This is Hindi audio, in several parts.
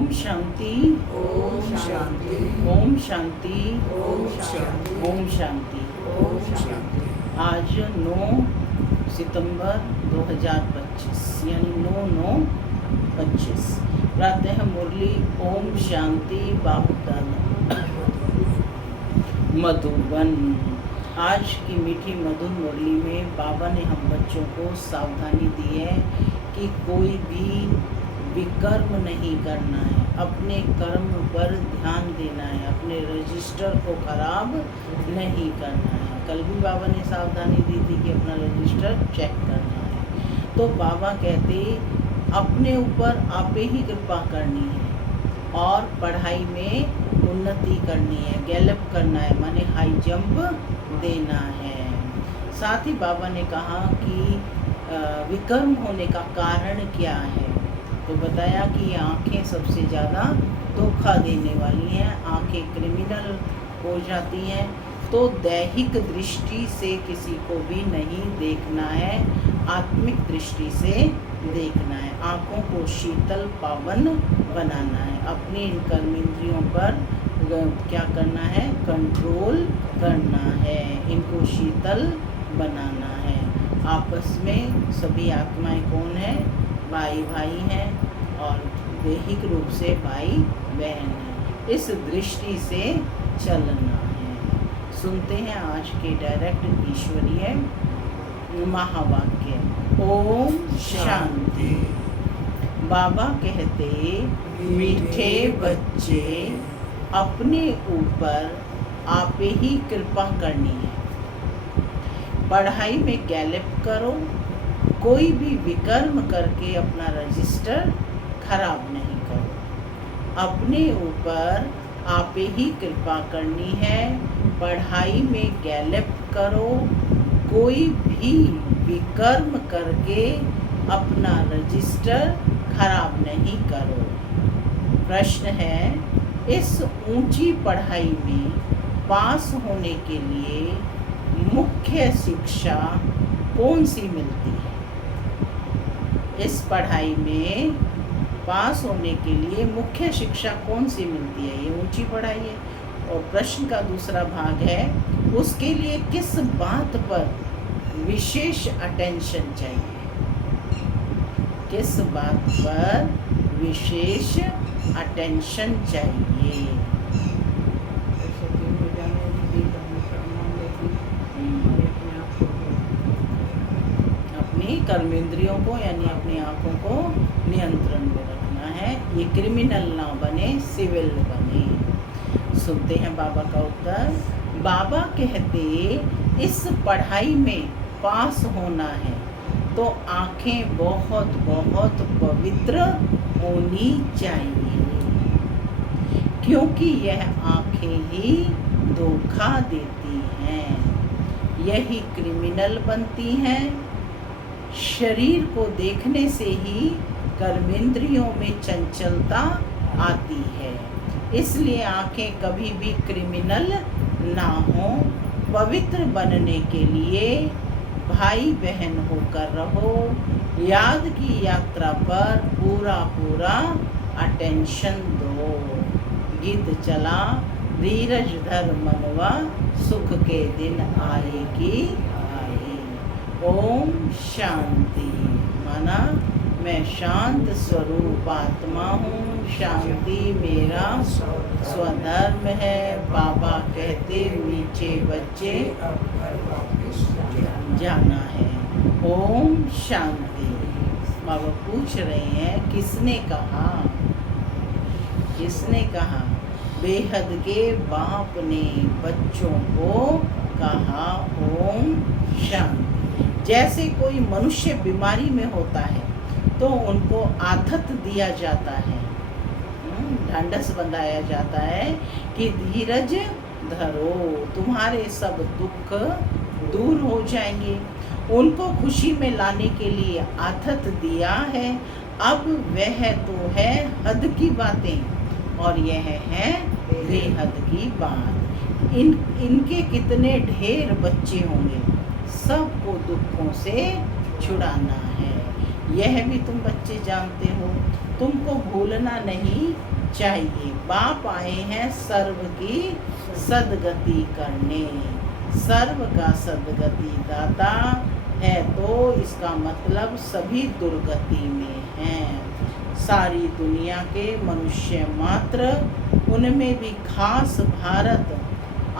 ओम शांति, ओम शांति, ओम शांति, ओम शांति, ओम शांति। ओम शांति। आज 9 सितंबर 2025 यानी 9/9/25 प्रातः मुरली ओम शांति बाबूदादा मधुबन। आज की मीठी मधुर मुरली में बाबा ने हम बच्चों को सावधानी दी है कि कोई भी विकर्म नहीं करना है, अपने कर्म पर ध्यान देना है, अपने रजिस्टर को खराब नहीं करना है। कल भी बाबा ने सावधानी दी थी कि अपना रजिस्टर चेक करना है। तो बाबा कहते अपने ऊपर आपे ही कृपा करनी है और पढ़ाई में उन्नति करनी है, गैलप करना है, माने हाई जंप देना है। साथ ही बाबा ने कहा कि विकर्म होने का कारण क्या है, तो बताया कि आँखें सबसे ज़्यादा धोखा देने वाली हैं, आँखें क्रिमिनल हो जाती हैं। तो दैहिक दृष्टि से किसी को भी नहीं देखना है, आत्मिक दृष्टि से देखना है। आँखों को शीतल पावन बनाना है, अपनी इन कर्मेंद्रियों पर क्या करना है, कंट्रोल करना है, इनको शीतल बनाना है। आपस में सभी आत्माएं कौन है, भाई भाई हैं और दैहिक रूप से भाई बहन हैं। इस दृष्टि से चलना है। सुनते हैं आज के डायरेक्ट ईश्वरीय महावाक्य। ओम शांति। बाबा कहते मीठे बच्चे अपने ऊपर आपे ही कृपा करनी है, पढ़ाई में गैलप करो, कोई भी विकर्म करके अपना रजिस्टर खराब नहीं करो। अपने ऊपर आपे ही कृपा करनी है, पढ़ाई में गैलप करो, कोई भी विकर्म करके अपना रजिस्टर खराब नहीं करो। प्रश्न है, इस ऊंची पढ़ाई में पास होने के लिए मुख्य शिक्षा कौन सी मिलती है? इस पढ़ाई में पास होने के लिए मुख्य शिक्षा कौन सी मिलती है? ये ऊंची पढ़ाई है। और प्रश्न का दूसरा भाग है, उसके लिए किस बात पर विशेष अटेंशन चाहिए? किस बात पर विशेष अटेंशन चाहिए? अपनी कर्मेंद्रियों को यानी अपनी आँखों को नियंत्रण में रखना है, ये क्रिमिनल ना बने, सिविल बने। सुनते हैं बाबा का उत्तर। बाबा कहते इस पढ़ाई में पास होना है तो आँखें बहुत बहुत पवित्र होनी चाहिए, क्योंकि यह आँखें ही धोखा देती हैं, यही क्रिमिनल बनती हैं। शरीर को देखने से ही कर्मेंद्रियों में चंचलता आती है, इसलिए आँखें कभी भी क्रिमिनल ना हो। पवित्र बनने के लिए भाई बहन होकर रहो, याद की यात्रा पर पूरा पूरा अटेंशन दो। गीत चला, धीरज धर मनवा, सुख के दिन आएगी आए। ओम शांति। माना मैं शांत स्वरूप आत्मा हूँ, शांति मेरा स्वधर्म है। बाबा कहते मीठे बच्चे जाना है। ओम शांति। बाबा पूछ रहे हैं, किसने कहा? किसने कहा? बेहद के बाप ने बच्चों को कहा ओम शांति। जैसे कोई मनुष्य बीमारी में होता है तो उनको आदत दिया जाता है, ढांढस बंधाया जाता है कि धीरज धरो, तुम्हारे सब दुख दूर हो जाएंगे। उनको खुशी में लाने के लिए आदत दिया है। अब वह तो है हद की बातें और यह है बेहद की बात। इनके कितने ढेर बच्चे होंगे, सबको दुखों से छुड़ाना है, यह भी तुम बच्चे जानते हो। तुमको भूलना नहीं चाहिए। बाप आए हैं सर्व की सदगति करने, सर्व का सदगति दाता है, तो इसका मतलब सभी दुर्गति में हैं। सारी दुनिया के मनुष्य मात्र, उनमें भी खास भारत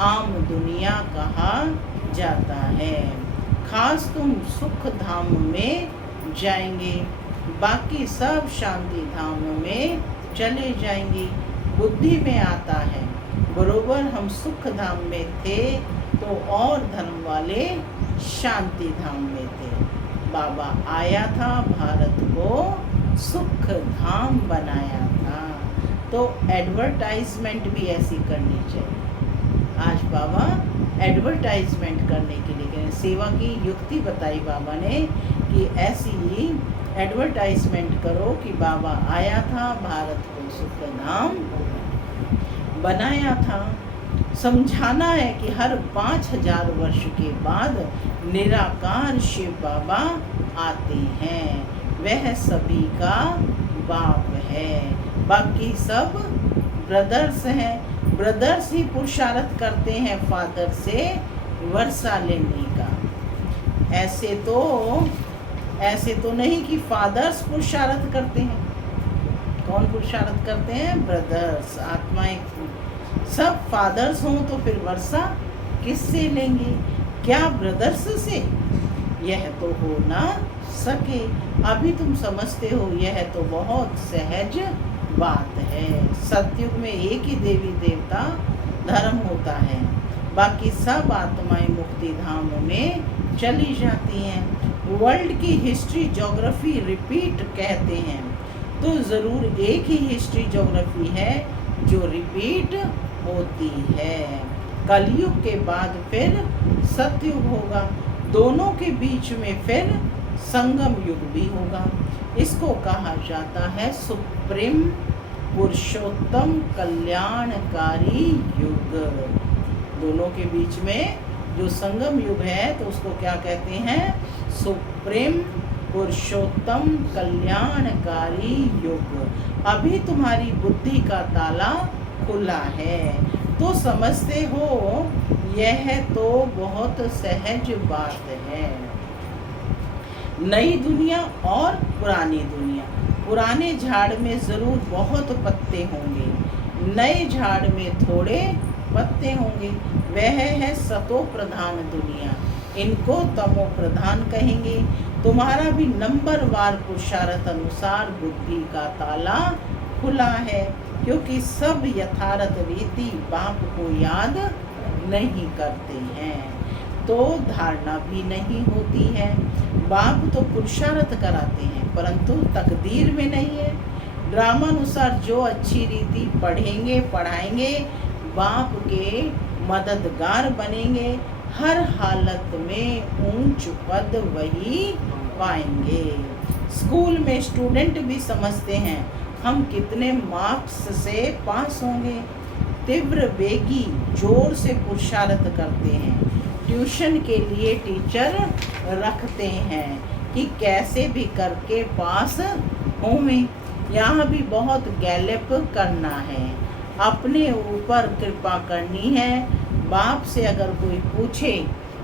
आम दुनिया कहा जाता है। खास तुम सुख धाम में जाएंगे, बाकी सब शांति धाम में चले जाएंगे। बुद्धि में आता है बरोबर हम सुख धाम में थे तो और धर्म वाले शांति धाम में थे। बाबा आया था, भारत को सुख धाम बनाया था। तो एडवर्टाइजमेंट भी ऐसी करनी चाहिए। आज बाबा एडवर्टाइजमेंट करने के लिए करें, सेवा की युक्ति बताई बाबा ने कि ऐसी ही एडवर्टाइजमेंट करो कि बाबा आया था, भारत को सुख धाम बनाया था। समझाना है कि हर 5000 वर्ष के बाद निराकार शिव बाबा आते हैं, वह सभी का बाप है। बाकी सब ब्रदर्स हैं, ब्रदर्स ही पुरुषार्थ करते हैं फादर से वर्षा लेने का। ऐसे तो नहीं कि फादर्स पुरुषार्थ करते हैं। कौन पुरुषार्थ करते हैं? ब्रदर्स, आत्माएं। सब फादर्स हों तो फिर वर्षा किससे लेंगे? क्या ब्रदर्स से? यह तो हो ना सके। अभी तुम समझते हो यह तो बहुत सहज बात है। सतयुग में एक ही देवी देवता धर्म होता है, बाकी सब आत्माएं मुक्ति धाम में चली जाती हैं। वर्ल्ड की हिस्ट्री ज्योग्राफी रिपीट कहते हैं, तो ज़रूर एक ही हिस्ट्री ज्योग्राफी है जो रिपीट होती है। कलयुग के बाद फिर सतयुग होगा, दोनों के बीच में फिर संगम युग भी होगा। इसको कहा जाता है सुप्रीम पुरुषोत्तम कल्याणकारी युग। दोनों के बीच में जो संगम युग है तो उसको क्या कहते हैं? सुप्रीम पुरुषोत्तम कल्याणकारी युग। अभी तुम्हारी बुद्धि का ताला खुला है तो समझते हो यह तो बहुत सहज बात है। नई दुनिया और पुरानी दुनिया। पुराने झाड़ में ज़रूर बहुत पत्ते होंगे, नए झाड़ में थोड़े पत्ते होंगे। वह है सतो प्रधान दुनिया, इनको तमो प्रधान कहेंगे। तुम्हारा भी नंबरवार पुरुषार्थ अनुसार बुद्धि का ताला खुला है, क्योंकि सब यथार्थ रीति बाप को याद नहीं करते हैं तो धारणा भी नहीं होती है। बाप तो पुरुषार्थ कराते हैं परंतु तकदीर में नहीं है। ड्रामा अनुसार जो अच्छी रीति पढ़ेंगे पढ़ाएंगे, बाप के मददगार बनेंगे, हर हालत में ऊंच पद वही पाएंगे। स्कूल में स्टूडेंट भी समझते हैं हम कितने मार्क्स से पास होंगे। तीव्र वेगी जोर से पुरुषार्थ करते हैं। ट्यूशन के लिए टीचर रखते हैं कि कैसे भी करके पास होवें। यहाँ भी बहुत गैलेप करना है, अपने ऊपर कृपा करनी है। बाप से अगर कोई पूछे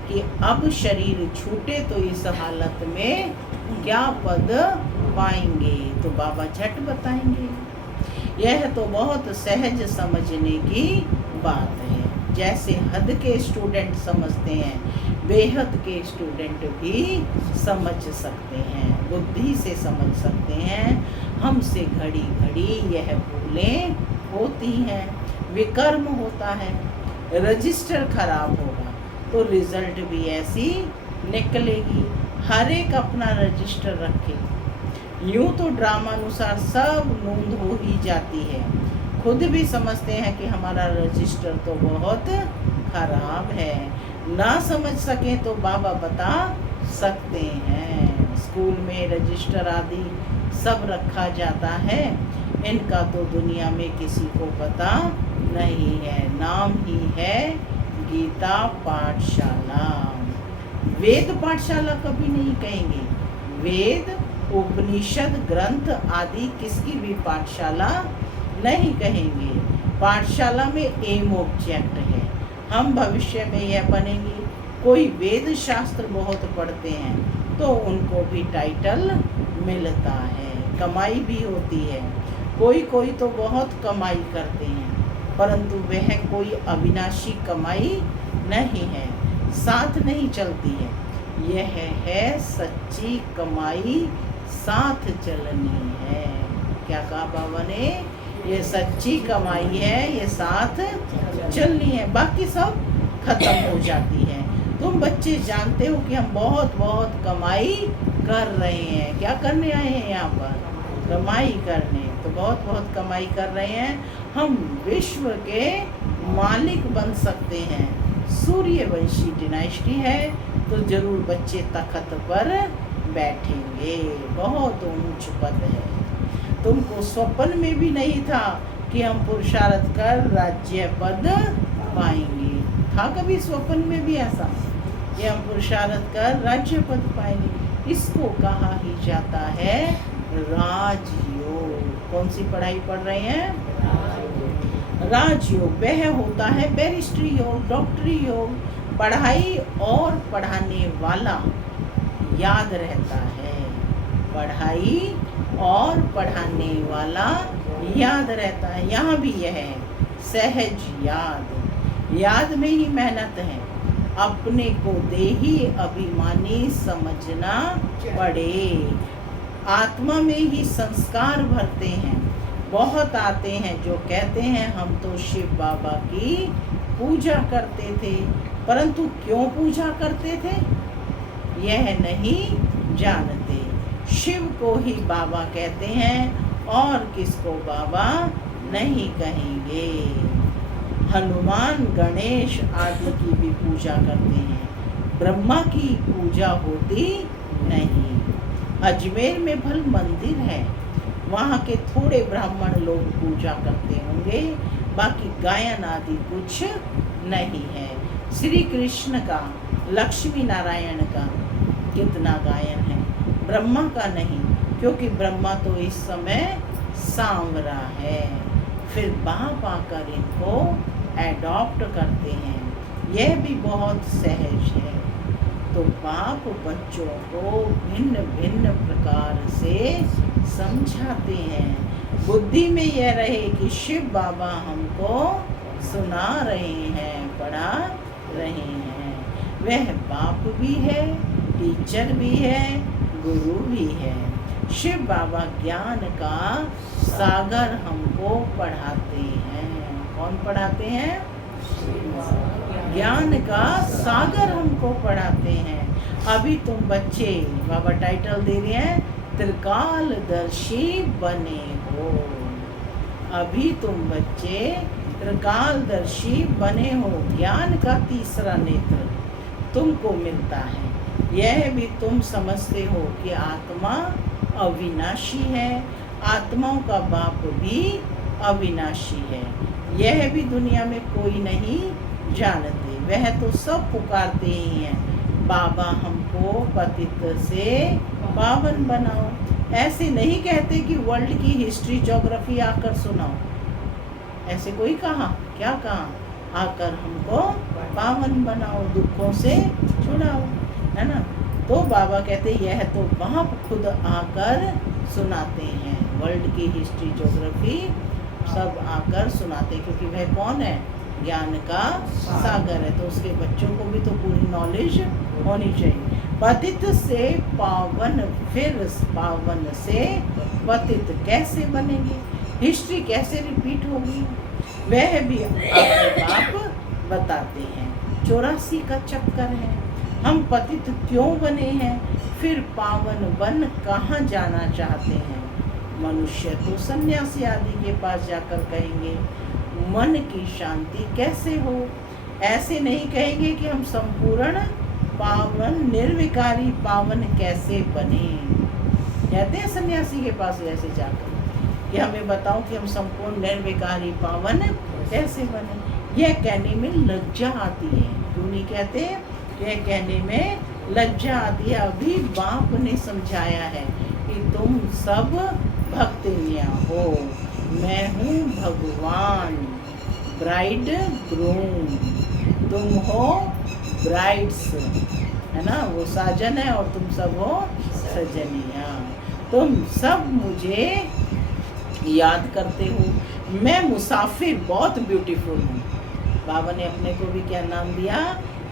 कि अब शरीर छूटे तो इस हालत में क्या पद पाएंगे, तो बाबा झट बताएंगे। यह तो बहुत सहज समझने की बात है। जैसे हद के स्टूडेंट समझते हैं, बेहद के स्टूडेंट भी समझ सकते हैं, बुद्धि से समझ सकते हैं। हमसे घड़ी घड़ी यह भूलें होती हैं, विकर्म होता है। रजिस्टर खराब होगा तो रिजल्ट भी ऐसी निकलेगी। हर एक अपना रजिस्टर रखे। यूं तो ड्रामा अनुसार सब नोंद हो ही जाती है, खुद भी समझते हैं कि हमारा रजिस्टर तो बहुत खराब है। ना समझ सकें तो बाबा बता सकते हैं। स्कूल में रजिस्टर आदि सब रखा जाता है, इनका तो दुनिया में किसी को पता नहीं है। नाम ही है गीता पाठशाला। वेद पाठशाला कभी नहीं कहेंगे, वेद उपनिषद ग्रंथ आदि किसकी भी पाठशाला नहीं कहेंगे। पाठशाला में एम ऑब्जेक्ट है, हम भविष्य में यह बनेंगे। कोई वेद शास्त्र बहुत पढ़ते हैं तो उनको भी टाइटल मिलता है, कमाई भी होती है। कोई कोई तो बहुत कमाई करते हैं, परंतु वह कोई अविनाशी कमाई नहीं है, साथ नहीं चलती है। यह है सच्ची कमाई, साथ चलनी है। क्या कहा बाबा ने? ये सच्ची कमाई है, ये साथ चलनी है, बाकी सब खत्म हो जाती है। तुम बच्चे जानते हो कि हम बहुत बहुत कमाई कर रहे हैं। क्या करने आए हैं यहाँ पर? कमाई करने। तो बहुत बहुत कमाई कर रहे हैं। हम विश्व के मालिक बन सकते हैं। सूर्यवंशी डिनाइस्टी है तो जरूर बच्चे तख्त पर बैठेंगे, बहुत ऊंच पद है। तुमको स्वप्न में भी नहीं था कि हम पुरुषार्थ कर राज्य पद पाएंगे। था कभी स्वप्न में भी ऐसा कि हम पुरुषार्थ कर राज्य पद पाएंगे? इसको कहा ही जाता है राजयोग। कौन सी पढ़ाई पढ़ रहे हैं? राजयोग। वह होता है बैरिस्ट्री योग, डॉक्टरी योग। पढ़ाई और पढ़ाने वाला याद रहता है। पढ़ाई और पढ़ाने वाला याद रहता है। यहाँ भी यह है सहज याद। याद में ही मेहनत है। अपने को देही अभिमानी समझना पड़े। आत्मा में ही संस्कार भरते हैं। बहुत आते हैं जो कहते हैं हम तो शिव बाबा की पूजा करते थे, परंतु क्यों पूजा करते थे यह नहीं जानते। शिव को ही बाबा कहते हैं और किसको बाबा नहीं कहेंगे। हनुमान, गणेश आदि की भी पूजा करते हैं, ब्रह्मा की पूजा होती नहीं। अजमेर में भल मंदिर है, वहाँ के थोड़े ब्राह्मण लोग पूजा करते होंगे, बाकी गायन आदि कुछ नहीं है। श्री कृष्ण का, लक्ष्मी नारायण का कितना गायन है, ब्रह्मा का नहीं, क्योंकि ब्रह्मा तो इस समय सांवरा है। फिर बाप आकर इनको एडॉप्ट करते हैं, यह भी बहुत सहज है। तो बाप बच्चों को भिन्न भिन्न प्रकार से समझाते हैं। बुद्धि में यह रहे कि शिव बाबा हमको सुना रहे हैं, पढ़ा रहे हैं। वह बाप भी है, टीचर भी है, गुरु भी है। शिव बाबा ज्ञान का सागर हमको पढ़ाते हैं। कौन पढ़ाते हैं? ज्ञान का सागर हमको पढ़ाते हैं। अभी तुम बच्चे, बाबा टाइटल दे रहे हैं, त्रिकालदर्शी बने हो। अभी तुम बच्चे त्रिकालदर्शी बने हो। ज्ञान का तीसरा नेत्र तुमको मिलता है। यह भी तुम समझते हो कि आत्मा अविनाशी है, आत्माओं का बाप भी अविनाशी है। यह भी दुनिया में कोई नहीं जानते। वह तो सब पुकारते ही हैं, बाबा हमको पतित से पावन बनाओ। ऐसे नहीं कहते कि वर्ल्ड की हिस्ट्री ज्योग्राफी आकर सुनाओ। ऐसे कोई कहा? क्या कहा? आकर हमको पावन बनाओ, दुखों से छुड़ाओ, है ना। तो बाबा कहते यह तो बाप खुद आकर सुनाते हैं। वर्ल्ड की हिस्ट्री ज्योग्राफी सब आकर सुनाते हैं, क्योंकि वह कौन है? ज्ञान का सागर है। तो उसके बच्चों को भी तो पूरी नॉलेज होनी चाहिए। पतित से पावन, फिर पावन से पतित कैसे बनेंगे? हिस्ट्री कैसे रिपीट होगी? वह भी अपने बाप बताते हैं। 84 का चक्कर है। हम पतित क्यों बने हैं, फिर पावन बन कहाँ जाना चाहते हैं? मनुष्य तो सन्यासी आदि के पास जाकर कहेंगे मन की शांति कैसे हो। ऐसे नहीं कहेंगे कि हम संपूर्ण पावन, निर्विकारी पावन कैसे बने। कहते हैं सन्यासी के पास ऐसे जाकर कि हमें बताओ कि हम संपूर्ण निर्विकारी पावन कैसे बने। यह कहने में लज्जा आती है। क्यों नहीं कहते? यह कहने में लज्जा आती है। अभी बाप ने समझाया है कि कि तुम सब भक्तिनियाँ हो। मैं हूँ भगवान, ब्राइड ग्रूम, तुम हो ब्राइड्स, है ना, वो साजन है और तुम सब हो सजनिया। तुम सब मुझे याद करते हो। मैं मुसाफिर बहुत ब्यूटीफुल हूँ। बाबा ने अपने को भी क्या नाम दिया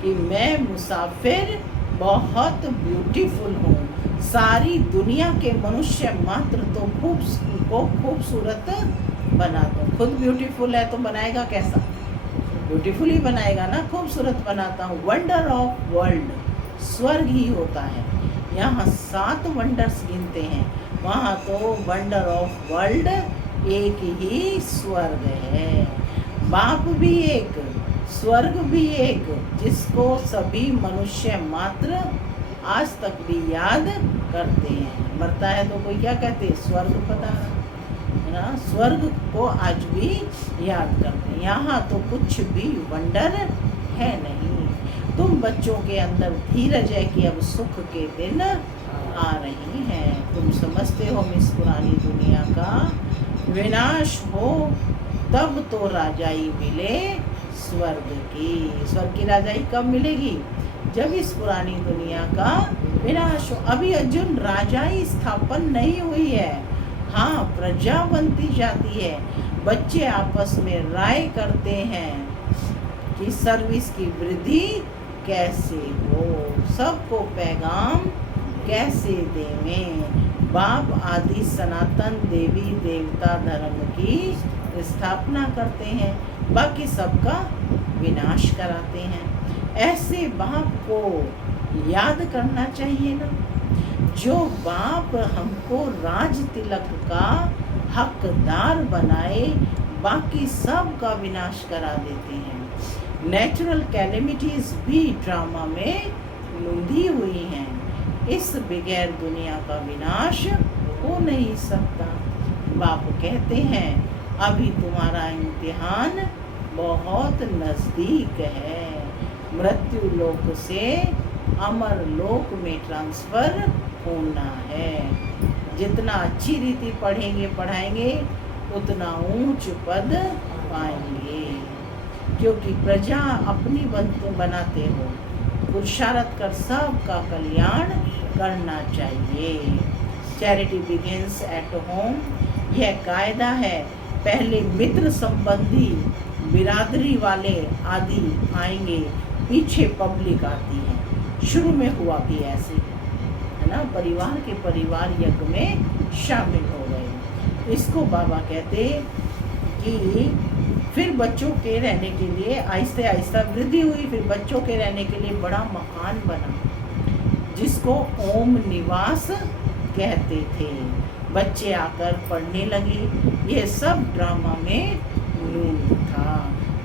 कि मैं मुसाफिर बहुत ब्यूटीफुल हूँ। सारी दुनिया के मनुष्य मात्र तो खूबसूरत बनाता हूँ। खुद ब्यूटीफुल है तो बनाएगा कैसा? ब्यूटीफुल ही बनाएगा ना, खूबसूरत बनाता हूँ। वंडर ऑफ वर्ल्ड, स्वर्ग ही होता है। यहाँ 7 वंडर्स गिनते हैं, वहाँ तो वंडर ऑफ वर्ल्ड एक ही स्वर्ग है। बाप भी एक, स्वर्ग भी एक, जिसको सभी मनुष्य मात्र आज तक भी याद करते हैं। मरता है तो कोई क्या कहते हैं? स्वर्ग पता है ना, स्वर्ग को आज भी याद करते हैं। यहाँ तो कुछ भी वंडर है नहीं। तुम बच्चों के अंदर धीरज है कि अब सुख के दिन आ रही हैं। तुम समझते हो इस पुरानी दुनिया का विनाश हो तब तो राजाई मिले स्वर्ग की। स्वर्ग की राजाई कब मिलेगी? जब इस पुरानी दुनिया का विनाश हो। अभी अर्जुन राजाई स्थापन नहीं हुई है। हाँ, प्रजा बनती जाती है। बच्चे आपस में राय करते हैं कि सर्विस की वृद्धि कैसे हो, सबको पैगाम कैसे देवें। बाप आदि सनातन देवी देवता धर्म की स्थापना करते हैं, बाकी सबका विनाश कराते हैं। ऐसे बाप को याद करना चाहिए ना, जो बाप हमको राज तिलक का हकदार बनाए, बाकी सब का विनाश करा देते हैं। नेचुरल कैलेमिटीज भी ड्रामा में लुंधी हुई हैं। इस बगैर दुनिया का विनाश हो नहीं सकता। बाप कहते हैं अभी तुम्हारा इम्तिहान बहुत नज़दीक है। मृत्यु लोक से अमर लोक में ट्रांसफ़र होना है। जितना अच्छी रीति पढ़ेंगे पढ़ाएंगे उतना ऊंच पद पाएंगे, क्योंकि प्रजा अपनी बनाते हो। पुरुषार्थ कर सबका कल्याण करना चाहिए। चैरिटी बिगिंस एट होम, यह कायदा है। पहले मित्र संबंधी बिरादरी वाले आदि आएंगे, पीछे पब्लिक आती है। शुरू में हुआ भी ऐसे, है ना, परिवार के परिवार यज्ञ में शामिल हो गए। इसको बाबा कहते कि फिर बच्चों के रहने के लिए आहिस्ते आहिस्ता वृद्धि हुई। फिर बच्चों के रहने के लिए बड़ा मकान बना, जिसको ओम निवास कहते थे। बच्चे आकर पढ़ने लगे। ये सब ड्रामा में नून था,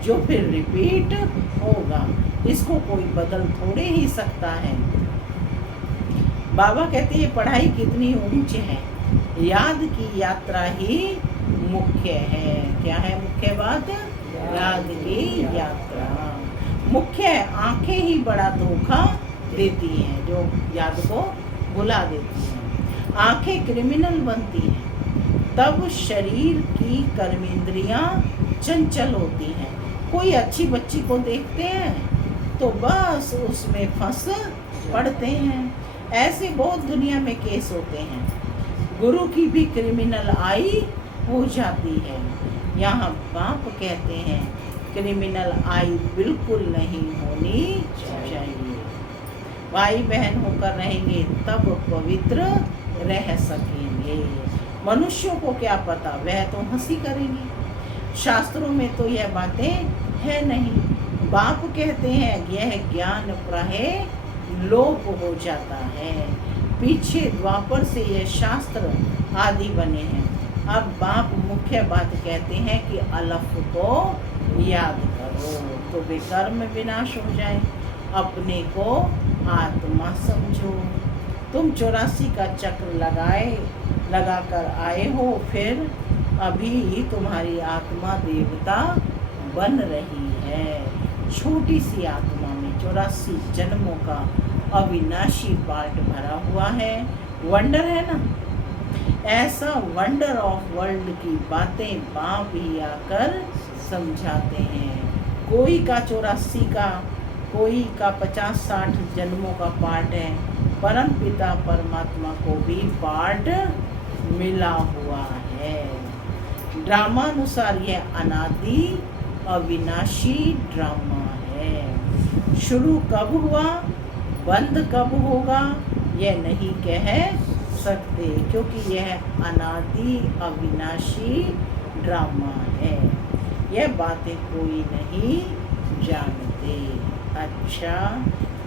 जो फिर रिपीट होगा। इसको कोई बदल थोड़े ही सकता है। बाबा कहते हैं पढ़ाई कितनी ऊंच है, याद की यात्रा ही मुख्य है। क्या है मुख्य बात? याद की यात्रा मुख्य है। आंखें ही बड़ा धोखा देती हैं, जो याद को भुला देती हैं। आंखें क्रिमिनल बनती हैं, तब शरीर की कर्मेंद्रियां चंचल होती हैं। कोई अच्छी बच्ची को देखते हैं तो बस उसमें फंस पड़ते हैं। ऐसे बहुत दुनिया में केस होते हैं। गुरु की भी क्रिमिनल आई हो जाती है। यहाँ बाप कहते हैं क्रिमिनल आई बिल्कुल नहीं होनी चाहिए। भाई बहन होकर रहेंगे तब पवित्र रह सकेंगे। मनुष्यों को क्या पता, वह तो हंसी करेंगे। शास्त्रों में तो यह बातें है नहीं। बाप कहते हैं यह ज्ञान प्रायः लोप हो जाता है। पीछे द्वापर से यह शास्त्र आदि बने हैं। अब बाप मुख्य बात कहते हैं कि अलफ को याद करो तो बेकर्म विनाश हो जाए। अपने को आत्मा समझो। तुम 84 का चक्र लगाकर आए हो, फिर अभी तुम्हारी आत्मा देवता बन रही है। छोटी सी आत्मा में 84 जन्मों का अविनाशी पार्ट भरा हुआ है। वंडर है ना, ऐसा वंडर ऑफ वर्ल्ड की बातें बाप ही आकर समझाते हैं। कोई का 84 का, कोई का 50-60 जन्मों का पाठ है। परम पिता परमात्मा को भी पाठ मिला हुआ है। ड्रामानुसार यह अनादि अविनाशी ड्रामा है। शुरू कब हुआ, बंद कब होगा, यह नहीं कह सकते, क्योंकि यह अनादि अविनाशी ड्रामा है। यह बातें कोई नहीं जानते। अच्छा,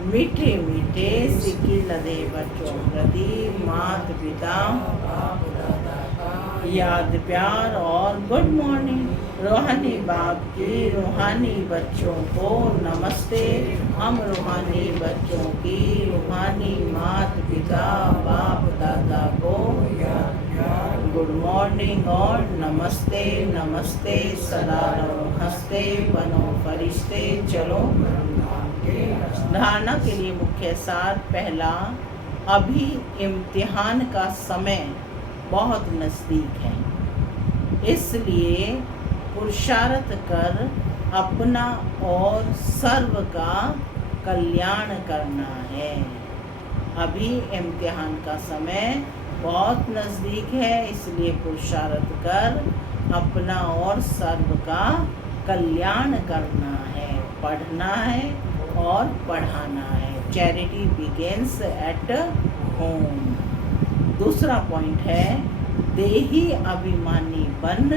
मीठे मीठे सिक्की लदे बच्चों प्रति मात पिता याद प्यार और गुड मॉर्निंग। रूहानी बाप की रूहानी बच्चों को नमस्ते। हम रूहानी बच्चों की रूहानी मात पिता बाप दादा को गुड मॉर्निंग और नमस्ते। नमस्ते, सदा रहो हंसते, बनो फरिश्ते, चलो। धारणा के लिए मुख्य सार। पहला, अभी इम्तिहान का समय बहुत नज़दीक है, इसलिए पुरुषार्थ कर अपना और सर्व का कल्याण करना है। अभी इम्तिहान का समय बहुत नज़दीक है, इसलिए पुरुषार्थ कर अपना और सर्व का कल्याण करना है, पढ़ना है और पढ़ाना है। Charity begins at home. दूसरा पॉइंट है, देही अभिमानी बन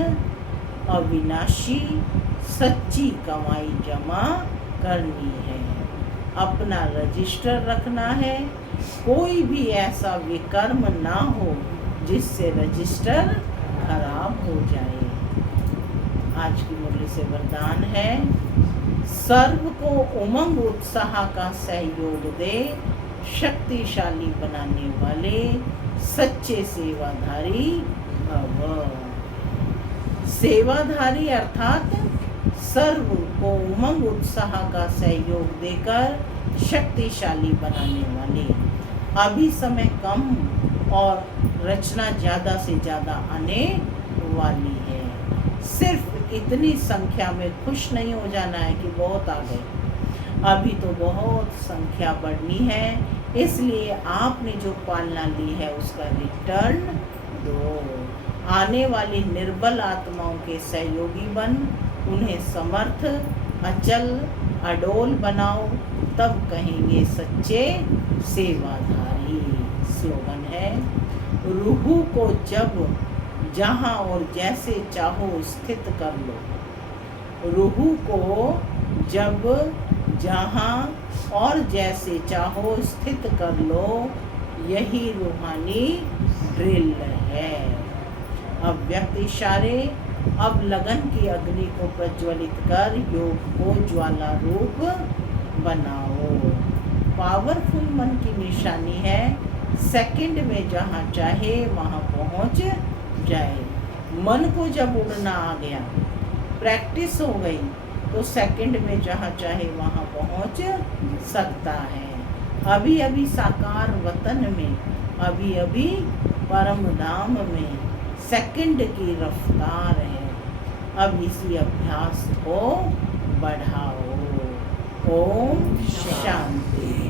अविनाशी सच्ची कमाई जमा करनी है। अपना रजिस्टर रखना है। कोई भी ऐसा विकर्म ना हो जिससे रजिस्टर खराब हो जाए। आज की मुरली से वरदान है, सर्व को उमंग उत्साह का सहयोग दे, शक्तिशाली बनाने वाले सच्चे सेवाधारी भव। सेवाधारी अर्थात सर्व को उमंग उत्साह का सहयोग देकर शक्तिशाली बनाने वाले। अभी समय कम और रचना ज़्यादा से ज़्यादा आने वाली है। सिर्फ इतनी संख्या में खुश नहीं हो जाना है कि बहुत आ गए, अभी तो बहुत संख्या बढ़नी है। इसलिए आपने जो पालना ली है उसका रिटर्न दो। आने वाली निर्बल आत्माओं के सहयोगी बन, उन्हें समर्थ, अचल, अडोल बनाओ, तब कहेंगे सच्चे सेवाधारी। स्लोगन है, रूह को जब जहाँ और जैसे चाहो स्थित कर लो। रूह को जब जहाँ और जैसे चाहो स्थित कर लो, यही रूहानी ड्रिल है। अब व्यक्ति इशारे, अब लगन की अग्नि को प्रज्वलित कर योग को ज्वाला रूप बनाओ। पावरफुल मन की निशानी है, सेकंड में जहाँ चाहे वहाँ पहुँच जाए। मन को जब उड़ना आ गया, प्रैक्टिस हो गई, तो सेकंड में जहाँ चाहे वहाँ पहुँच सकता है। अभी अभी साकार वतन में, अभी अभी परम धाम में सेकंड की रफ्तार है। अब इसी अभ्यास को बढ़ाओ। ओम शांति।